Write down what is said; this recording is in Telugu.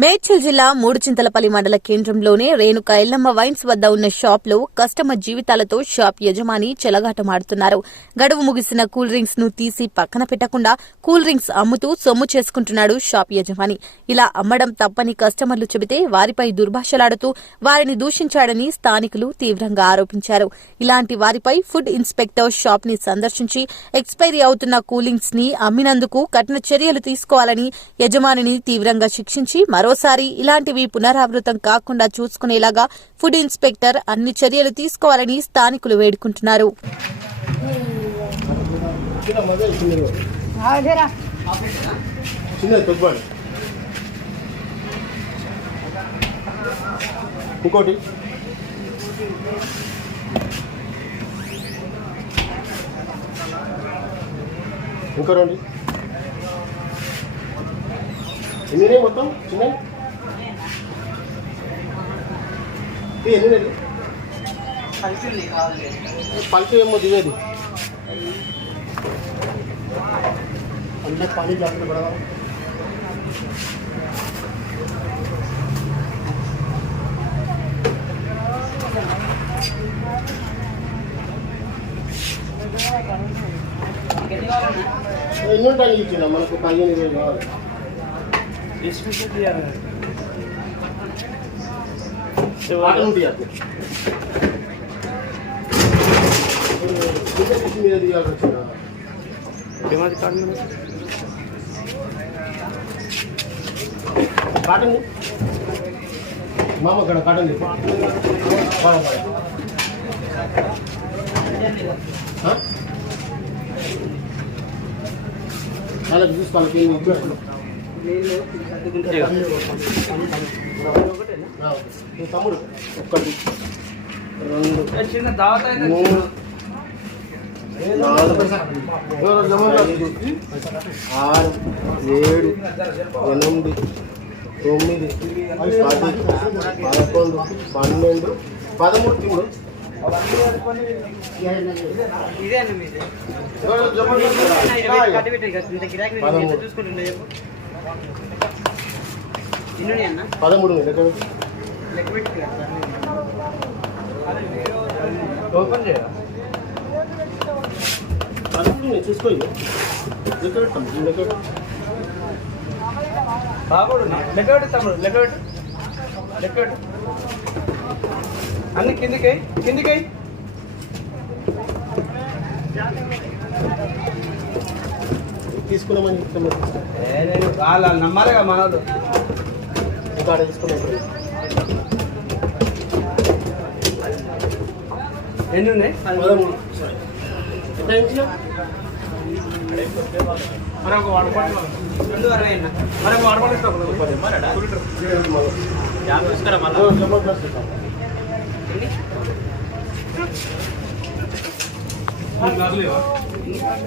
మేడ్చల్ జిల్లా మూడుచింతలపల్లి మండల కేంద్రంలోనే రేణుక ఎల్లమ్మ వైన్స్ వద్ద ఉన్న షాప్లో కస్టమర్ జీవితాలతో షాప్ యజమాని చెలగాటమాడుతున్నారు. గడువు ముగిసిన కూల్ డ్రింక్స్ను తీసి పక్కన పెట్టకుండా కూల్ డ్రింక్స్ అమ్ముతూ సొమ్ము చేసుకుంటున్నాడు షాప్ యజమాని. ఇలా అమ్మడం తప్పని కస్టమర్లు చెబితే వారిపై దుర్భాషలాడుతూ వారిని దూషించాడని స్థానికులు తీవ్రంగా ఆరోపించారు. ఇలాంటి వారిపై ఫుడ్ ఇన్స్పెక్టర్ షాప్ని సందర్శించి ఎక్స్పైరీ అవుతున్న కూలింగ్స్ని అమ్మినందుకు కఠిన చర్యలు తీసుకోవాలని యజమానిని తీవ్రంగా శిక్షించి మరో మరోసారి ఇలాంటివి పునరావృతం కాకుండా చూసుకునేలాగా ఫుడ్ ఇన్స్పెక్టర్ అన్ని చర్యలు తీసుకోవాలని స్థానికులు వేడుకుంటున్నారు. ఇంకోటి. ఇంకో రండి. ఎన్ని మొత్తం చిన్న ఎన్ని పల్చి ఏమో దిగేది अंदर पानी जाकर बड़ा ఎన్నో టైం ఇచ్చిన మనకు పదిహేను వేలు కావాలి इसमें क्या दिया है। बीमारी कार्ड में काटन मामा कड़ा काटन देखो बड़ा बड़ा हाँ? अलग जूस पालक తమ్ముడు ఒక్కటి రెండు చిన్న దావత్ అయితే మూడు నాలుగు ఎవరో జమ కాదు. ఆరు ఏడు ఎనిమిది తొమ్మిది పది పదకొండు పన్నెండు పదమూడు. తిమ్ముడు ఇదే చూసుకుంటుండే పదమూడు ఓపెన్ చేయరా? పదమూడు చూసుకో. లెక్క పెట్టాం లెక్క. బాబోడు లెక్క పెట్టు తమ్ముడు లెక్క పెట్టు లెక్క పెట్టు అన్ని కిందికి కిందికి తీసుకున్నామని చెప్తున్నా తీసుకో. వాళ్ళ నమ్మాలిగా మనోళ్ళు. ఇంకా ఆడ తీసుకున్నాం ఎన్ని ఉన్నాయి? మరొక వాడు రెండు అరవై అన్న. మరొక మళ్ళా.